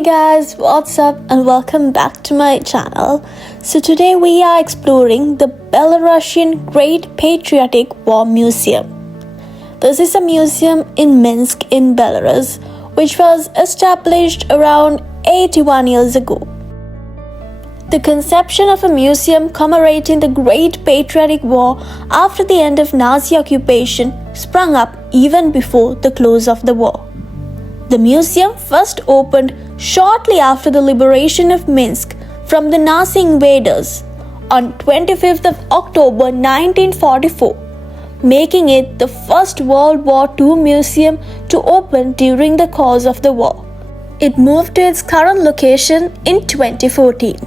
Hey guys, what's up and welcome back to my channel. So today we are exploring the Belarusian Great Patriotic War Museum. This is a museum in Minsk in Belarus, which was established around 81 years ago. The conception of a museum commemorating the Great Patriotic War after the end of Nazi occupation sprung up even before the close of the war. The museum first opened shortly after the liberation of Minsk from the Nazi invaders on 25th of October 1944, making it the first World War II museum to open during the course of the war. It moved to its current location in 2014.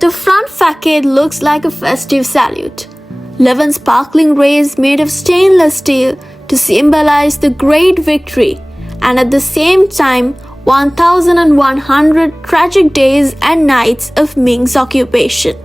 The front facade looks like a festive salute. 11 sparkling rays made of stainless steel to symbolize the great victory, and at the same time 1,100 tragic days and nights of Minsk occupation.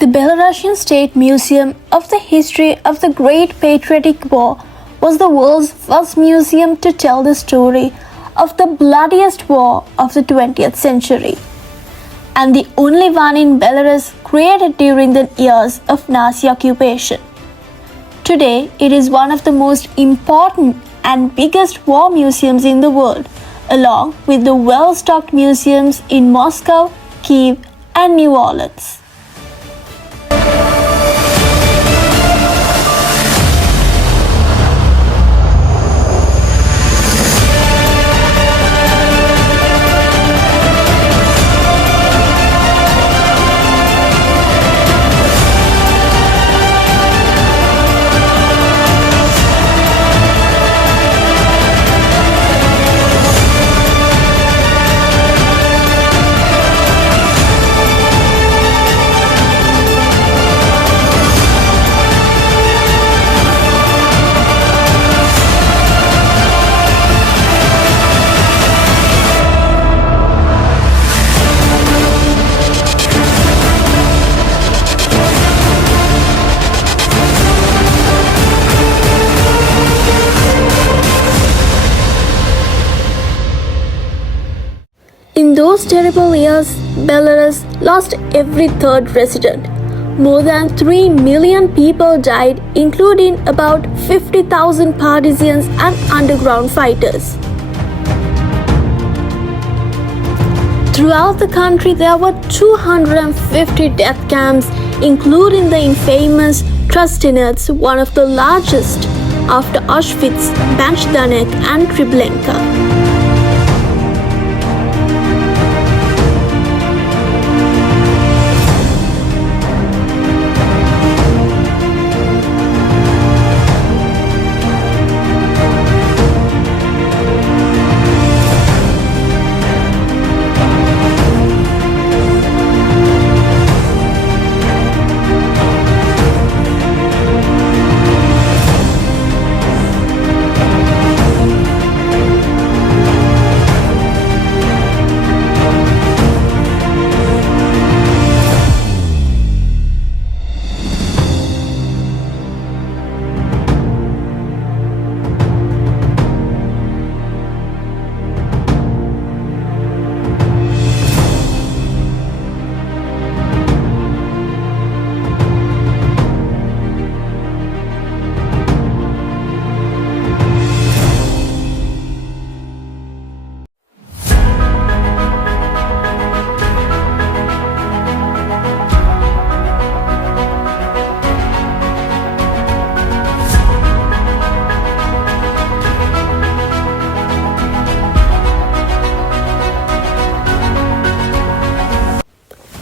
The Belarusian State Museum of the History of the Great Patriotic War was the world's first museum to tell the story of the bloodiest war of the 20th century, and the only one in Belarus created during the years of Nazi occupation. Today, it is one of the most important and biggest war museums in the world, along with the well-stocked museums in Moscow, Kiev, and New Orleans. In those terrible years, Belarus lost every third resident. More than 3 million people died, including about 50,000 partisans and underground fighters. Throughout the country, there were 250 death camps, including the infamous Trostinets, one of the largest after Auschwitz, Banchdanek, and Treblinka.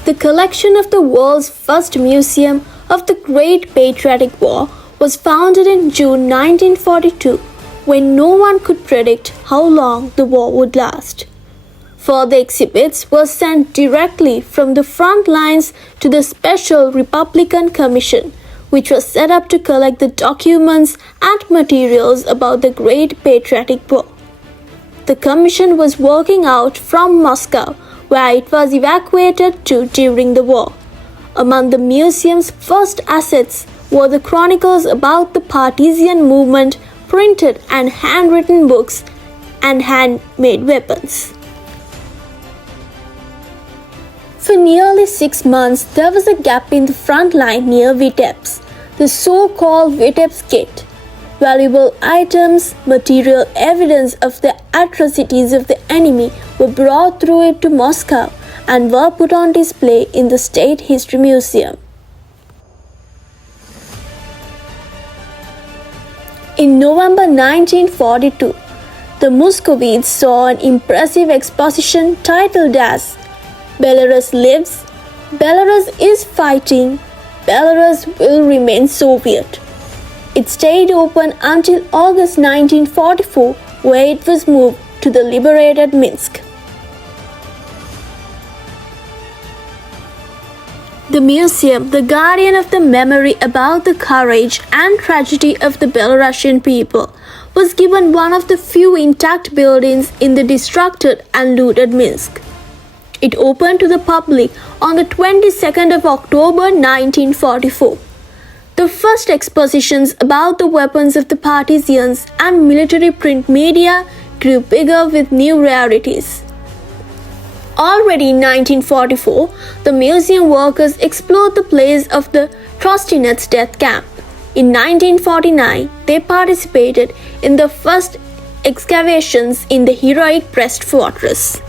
The collection of the world's first museum of the Great Patriotic War was founded in June 1942, when no one could predict how long the war would last. Further exhibits were sent directly from the front lines to the Special Republican Commission, which was set up to collect the documents and materials about the Great Patriotic War. The commission was working out from Moscow, where it was evacuated to during the war. Among the museum's first assets were the chronicles about the partisan movement, printed and handwritten books, and handmade weapons. For nearly 6 months, there was a gap in the front line near Vitebsk, the so-called Vitebsk Gate. Valuable items, material evidence of the atrocities of the enemy were brought through it to Moscow and were put on display in the State History Museum. In November 1942, the Muscovites saw an impressive exposition titled as Belarus Lives, Belarus is Fighting, Belarus Will Remain Soviet. It stayed open until August 1944, where it was moved to the liberated Minsk. The museum, the guardian of the memory about the courage and tragedy of the Belarusian people, was given one of the few intact buildings in the destructed and looted Minsk. It opened to the public on the 22nd of October 1944. The first expositions about the weapons of the partisans and military print media grew bigger with new rarities. Already in 1944, the museum workers explored the place of the Trostinets death camp. In 1949, they participated in the first excavations in the heroic Brest fortress.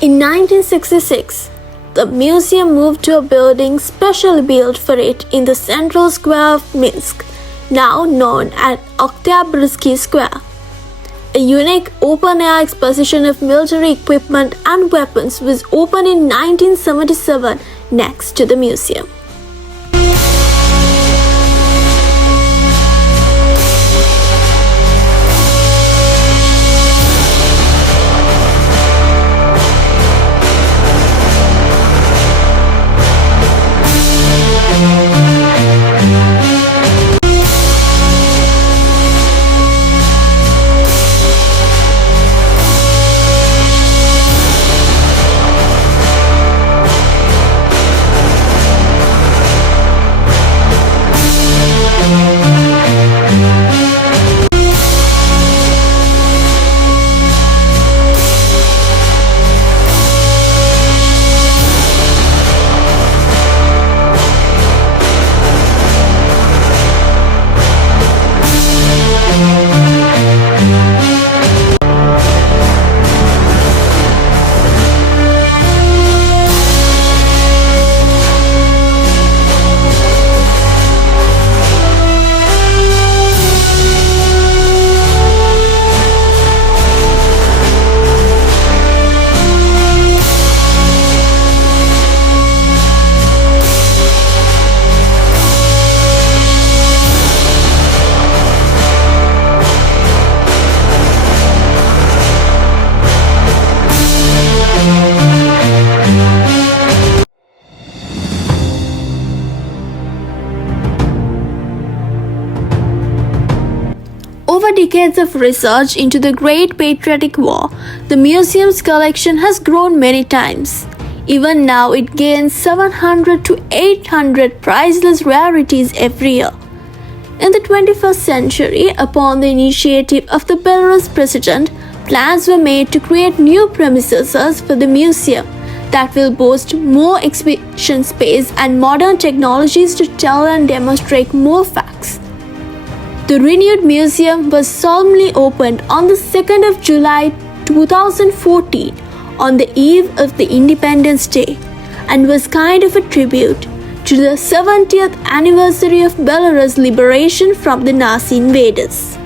In 1966, the museum moved to a building specially built for it in the central square of Minsk, now known as Oktyabrski Square. A unique open-air exposition of military equipment and weapons was opened in 1977 next to the museum. Over decades of research into the Great Patriotic War, the museum's collection has grown many times. Even now, it gains 700 to 800 priceless rarities every year. In the 21st century, upon the initiative of the Belarus president, plans were made to create new premises for the museum that will boast more exhibition space and modern technologies to tell and demonstrate more facts. The renewed museum was solemnly opened on the 2nd of July 2014 on the eve of the Independence Day and was kind of a tribute to the 70th anniversary of Belarus' liberation from the Nazi invaders.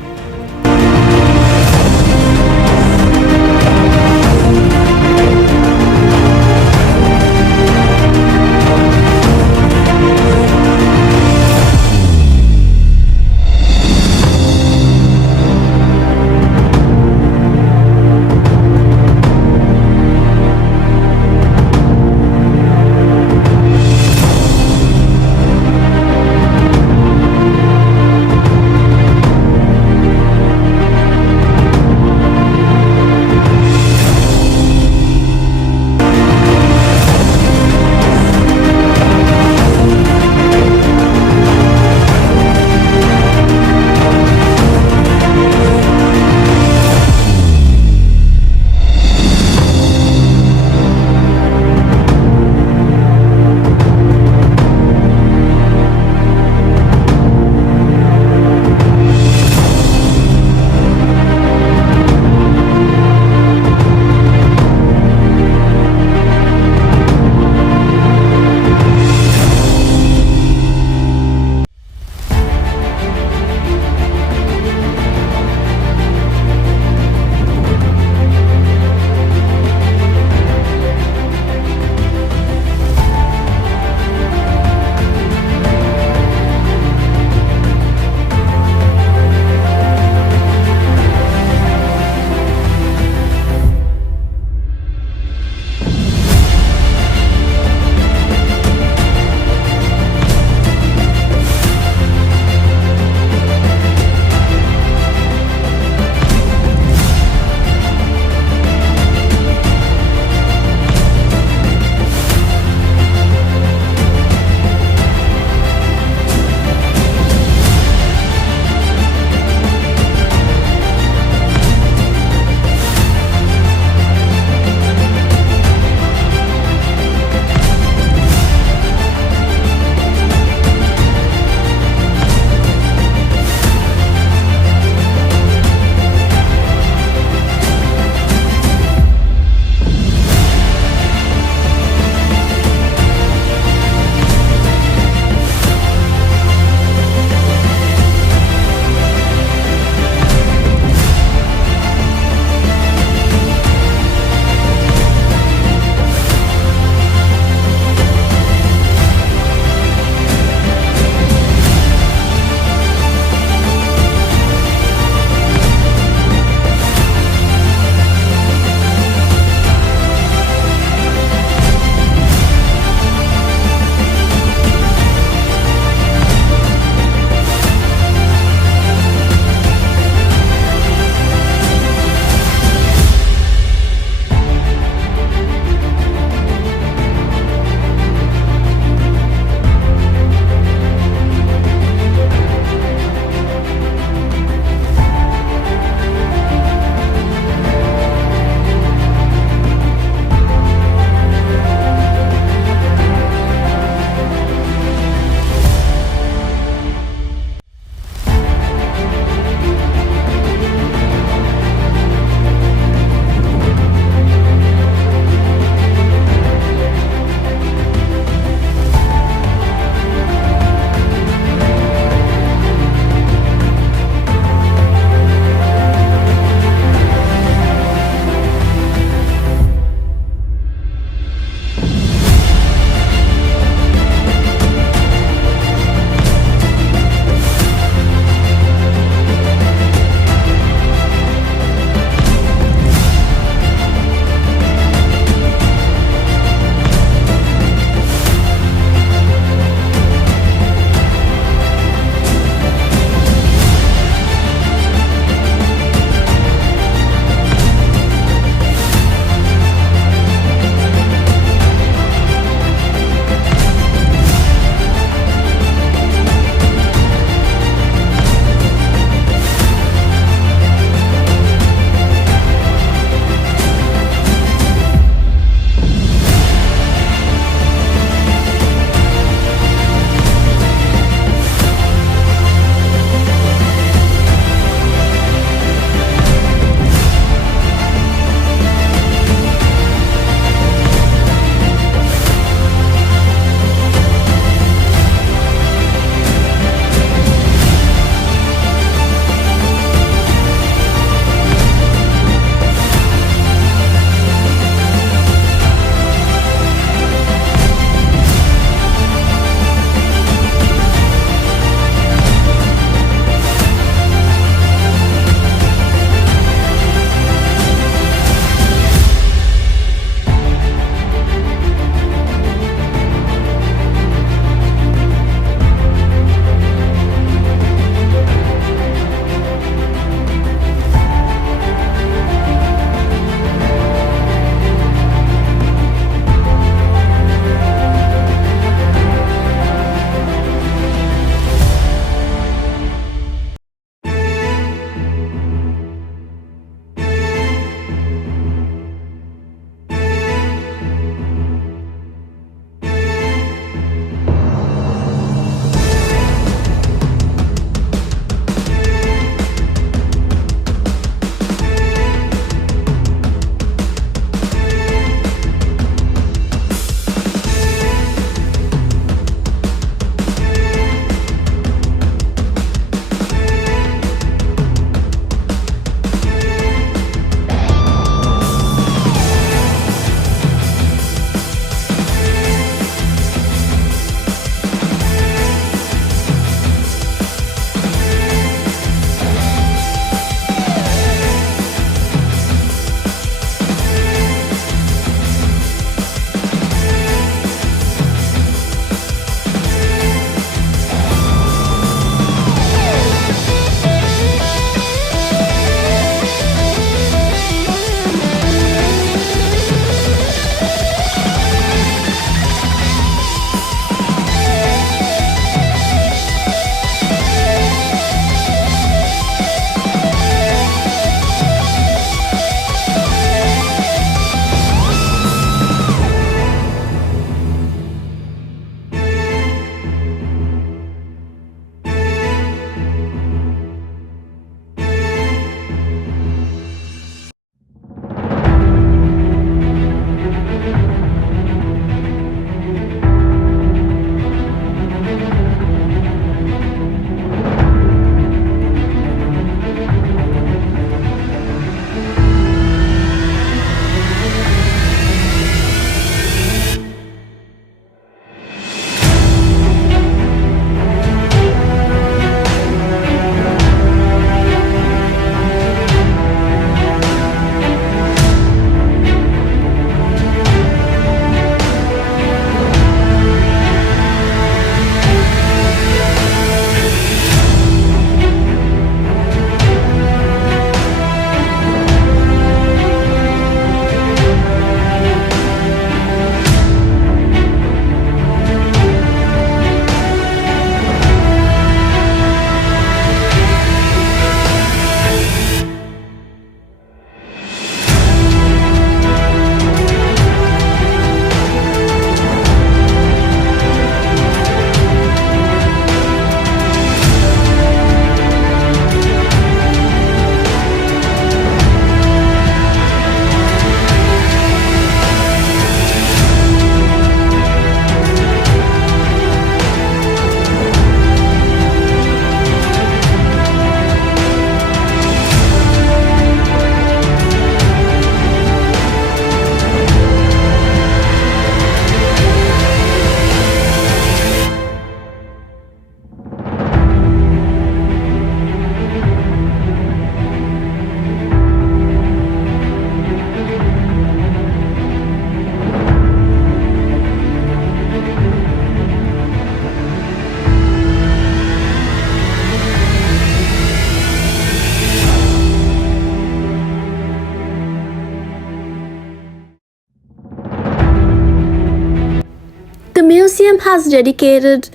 museum has dedicated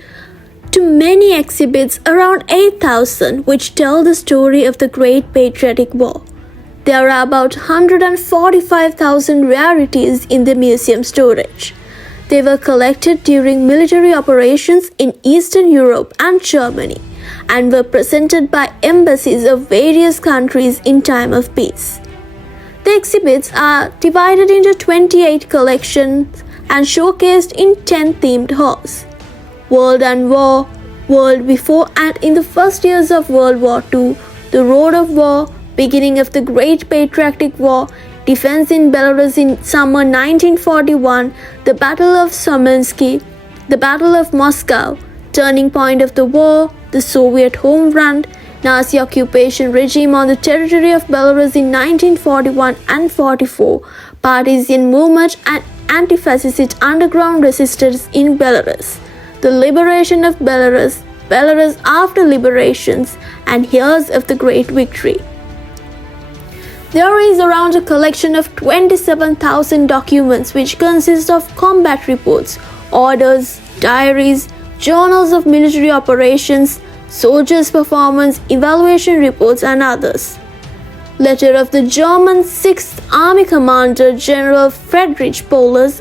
to many exhibits, around 8,000, which tell the story of the Great Patriotic War. There are about 145,000 rarities in the museum storage. They were collected during military operations in Eastern Europe and Germany and were presented by embassies of various countries in time of peace. The exhibits are divided into 28 collections and showcased in 10 themed halls: World and War, World Before and in the first years of World War II, the Road of War, beginning of the Great Patriotic War, defense in Belarus in summer 1941, the Battle of Smolensk, the Battle of Moscow, turning point of the war, the Soviet home front, Nazi occupation regime on the territory of Belarus in 1941 and 44, partisan movement and anti-fascist underground resistance in Belarus, the liberation of Belarus, Belarus after liberations, and years of the Great Victory. There is around a collection of 27,000 documents which consist of combat reports, orders, diaries, journals of military operations, soldiers' performance, evaluation reports, and others. Letter of the German 6th Army Commander General Friedrich Paulus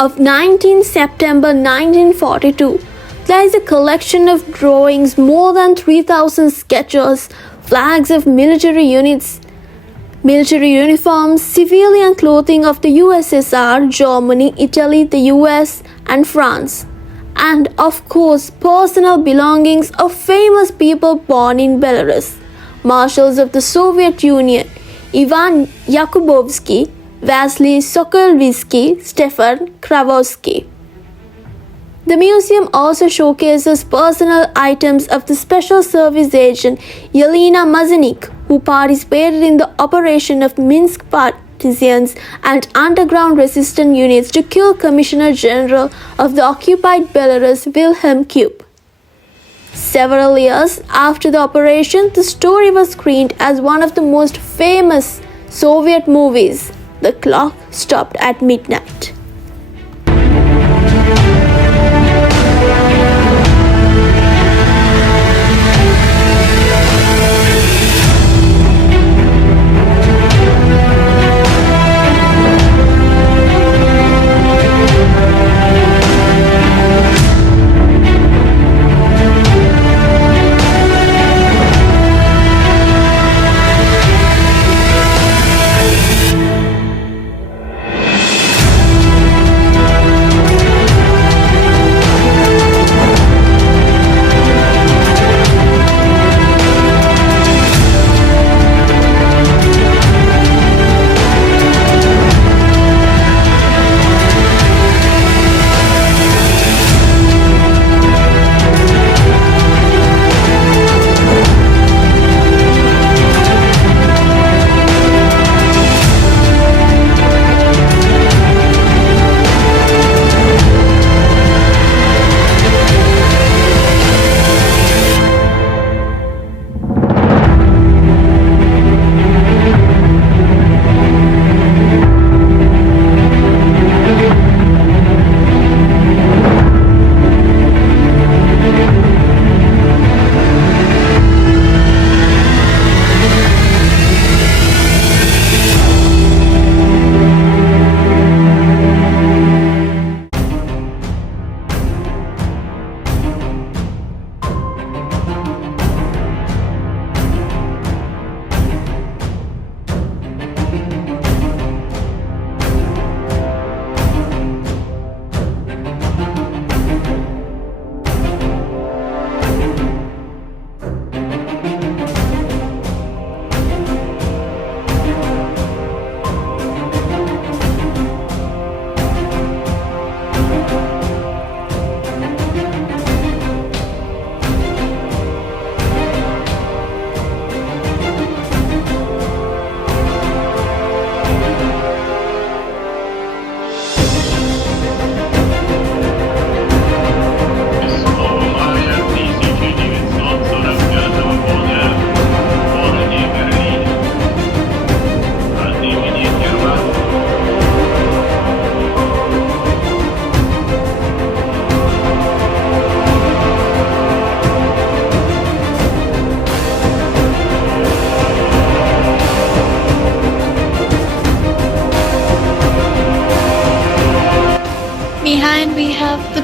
of 19 September 1942. There is a collection of drawings, more than 3,000 sketches, flags of military units, military uniforms, civilian clothing of the USSR, Germany, Italy, the US, and France. And of course, personal belongings of famous people born in Belarus. Marshals of the Soviet Union, Ivan Yakubovsky, Vasily Sokolowski, Stefan Kravosky. The museum also showcases personal items of the Special Service Agent Yelena Mazenik, who participated in the operation of Minsk partisans and underground resistance units to kill Commissioner General of the occupied Belarus Wilhelm Kube. Several years after the operation, the story was screened as one of the most famous Soviet movies, The Clock Stopped at Midnight.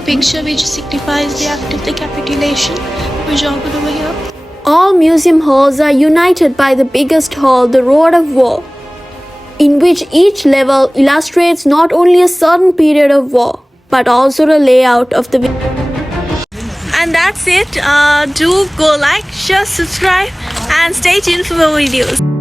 picture which signifies the act of the capitulation, which are good over here. All museum halls are united by the biggest hall, the Road of War, in which each level illustrates not only a certain period of war, but also the layout of the. And that's it. Do go like, share, subscribe, and stay tuned for more videos.